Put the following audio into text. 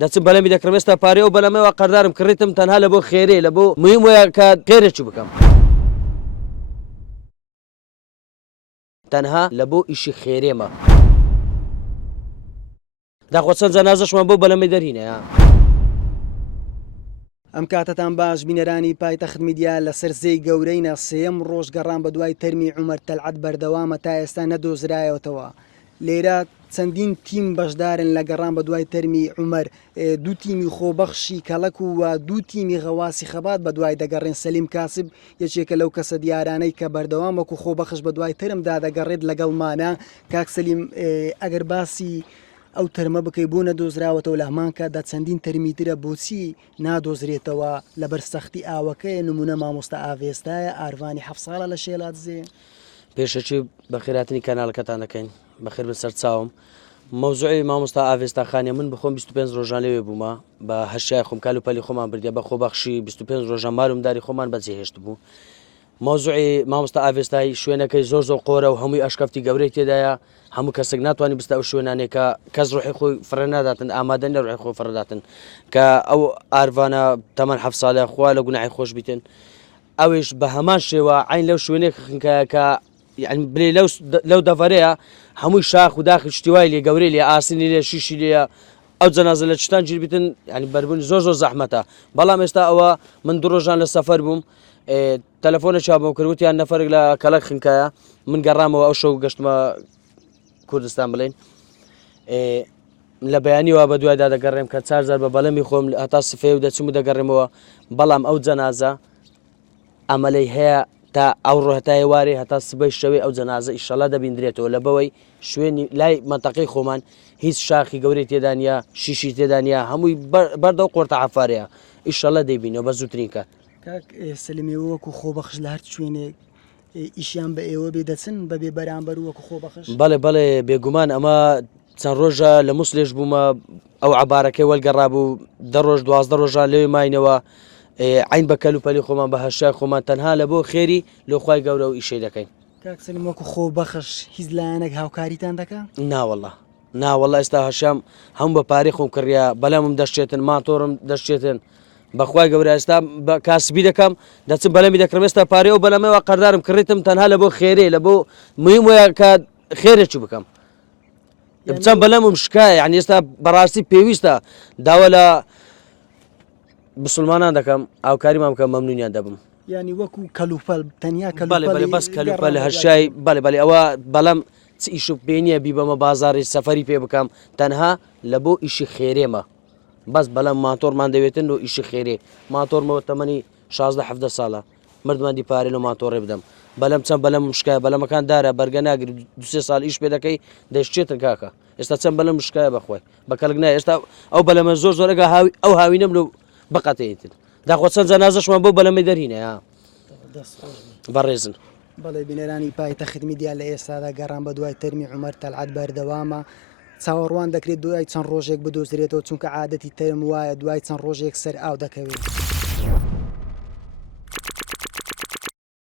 دەچم بەلەمی دەکڕم ئێستا پارێ و بەلەمەوە قەردارم کڕیتم تەنها لە بۆ خێرێ لە بۆ مهم وایە کە خێرێکی بکەم تەنها لە بۆ ئیشی خێرێمە داخۆ چەند جەنازەشمان بۆ بەلەمەی دەرهینەیە. ئەم کاتتان باش بینەرانی پایتەخت میدیا لەسەر زەی گەورەینە سێەم ڕۆژ گەڕان بە دوای تەرمی عومەر تەلعەت بەردەوامە تا ئێستا نەدۆزرایەوەتەوە. لێرە چەندین تیم بەشدارن لە گەڕان بە دوای تەرمی عومەر، دوو تیمی خۆبەخشی کەڵک و دوو تیمی غەواسی خەبات بە دوای دەگەڕێن. سەلیم کاسب یەکێکە لەو کەسە دیارانەی کە بەردەوام وەکو خۆبەخش بە دوای تەرمدا دەگەڕێت لەگەڵمانە. کاک سەلیم، ئەگەر باسی ئەو تەرمە بکەی بۆ نەدۆزراوەتەوە لە هەمان کاتدا چەندین تەرمی ترە بۆچی نادۆزرێتەوە لەبەر سەختی ئاوەکەیە؟ نمونە مامۆستا ئاڤێستایە ئاروانی 7 ساڵە لە شێلاتزێ. پێشەچی بە خێراتنی کەناڵەکەتان دەکەین بەخێر بە سەر چاوم. مەوزوعی مامۆستا ئاڤێستاخانیە من بخۆم 25 ڕۆژان لەوێ بوومە بە هەشای خۆم کالوپەلی خۆمان بردیە بە خۆبەخشی 25 ڕۆژان مارومداری خۆمان بەجێهێشت بوو. مۆزوعی مامۆستا ئاڤێستایی شوێنەکەی زۆر قۆرە و هەمووی ئەشکەفتی گەورەی تێدایە. هەموو کەسێک ناتوانانی بستە ئەو شوێنانێکە کەس ڕۆحی خۆی فڕە ناداتن، ئامادەن لە ڕۆحی خۆی فڕداتن کە ئەو ئاروانە تەمەەن 7 ساڵە خوا لە گوناحی خۆش بیتن. ئەویش بە هەمان شێوە عین لەو شوێنێک کە بلێ لەو دەڤەرەیە هەمووی شاخ و داخی شتیوای لێ گەورەی لێ ئاسنی لێ شیشی لێە ئەو جەنازە لە چتان گیر بیتن، ینی بەربوونی زۆر زەحمەتە. بەڵام ئێستا ئەوە من 2 ڕۆژان لە سەفەر بووم، تەلەفۆنە چاوم کردوتیان نەفەرێک لە کەڵک خنکایە، من گەڕامەوە ئەو شەو گەشتمە کوردستان بڵێن لە بەیانیەوە بە دوایدا دەگەڕێم کە 4 بە بەلەمی خۆم هەتا سفێ و دەچم و دەگەڕێمەوە. بەڵام ئەو جەنازە ئەمەلەی هەیە تا ئەو ڕۆهتای وارێ هەتا سبەی شەوێ ئەو جەنازە ئیشەڵا دەبیندرێتەوە لە بەوەی شوێنی لای منتەقەی خۆمان هیچ شاخی گەورەی تێدانە، شیشی تێدانە، هەمووی بەردەو قۆرتە عەفارەیە. ئیشەڵا دەیبینەوە بە زووترین کات. کاک سەلیمێ وەکو خۆبەخش لە هەر شوێنێک ئیشیان بە ئێوە بێ دەچن بەبێ بەرامبەر وەکو خۆبەخش؟ بەڵێ بێگومان ئەمە چەند ڕۆژە لە مووسلێش بوومە ئەو عەبارەکەی وەلگەڕا بوو 10 ڕۆژ 12 ڕۆژان لەوێ ماینەوە عین بە کەلوپەلی خۆمان بە هەشای خۆمان تەنها لە بۆ خێری لۆخوای گەورە و ئیشەی دەکەین. کاک سەلیم وەکو خۆبەخش هیچ لایەنێک هاوکاریتان دەکا؟ ناوەڵڵا ئێستا هەشام هەموو بە پارەی خۆم کڕیا، بەلەمم دەشتێتن، ماتۆڕم دەشتێتن، بەخوای گەورە ئێستا بە کاسبی دەکەم دەچم بەلەمی دەکڕم ئێستا پارێ و بەلەمەوە قەردارم کڕیتم تەنها لە بۆ خێرێ لە بۆ مهم وایە کە خێرێکی بکەم. بچەم بەلەمم شکایە، یعنی ئێستا بەڕاستی پێویستە داوا لە مسلمانان دەکەم ئاوکاریمان بکەم مەمنونیان دەبم. ینی وەکو کەلوپەل تەنیا بەس کەلوپەل هەشای بەڵێ ئەوە بەڵام ئیش و پێنیە بی بەمە بازاری سەفەری پێ بکەم تەنها لە بۆ ئیشی خێرێمە. بەس بەڵام ماتۆرمان دەوێتن و ئیشی خێرێ. ماتۆرمەوە تەمەنی 16-17 ساڵە مردماندی پارێ لە ماتۆڕێ بدەم. بەلەم چەند بەلەم مشکایە بەلەمەکان دارە بەرگە ناگری 2-3 ساڵ ئیش پێ دەکەی دەشتێتن کاکە. ئێستا چەند بەلەم مشکایە بەخۆی بە کەلک نایە. ئێستا ئەو بەلەمە زۆر ئەگە ئەو هاوینەم لە بقەتێتن داخۆ چەند جەنازەشمان بۆ بەلەمەی دەرهینەیە بەڕێزن. بەڵێ بینەرانی پایتەخت میدیا لە ئێستادا گەڕان بە دوای تەرمی عومەر تەلعەت بەردەوامە. چاوەڕوان دەکرێت دوای چەند ڕۆژێک بدۆزرێتەوە چونکە عادەتی تەرم وایە دوای چەند ڕۆژێک سەر ئاو دەکەوێت.